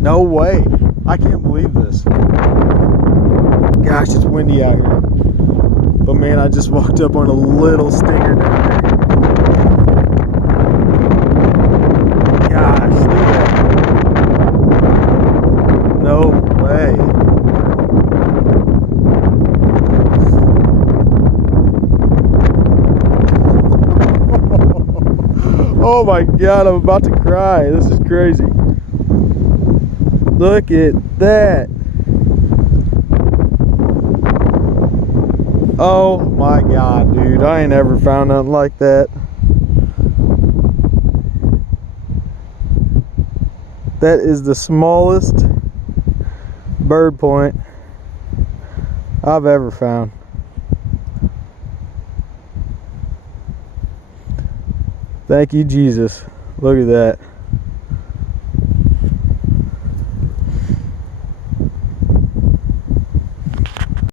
No way. I can't believe this. Gosh, it's windy out here. But man, I just walked up on a little stinger down there. Gosh, look at that. No way. Oh my God, I'm about to cry. This is crazy. Look at that. Oh my God, dude. I ain't ever found nothing like that. That is the smallest bird point I've ever found. Thank you, Jesus. Look at that.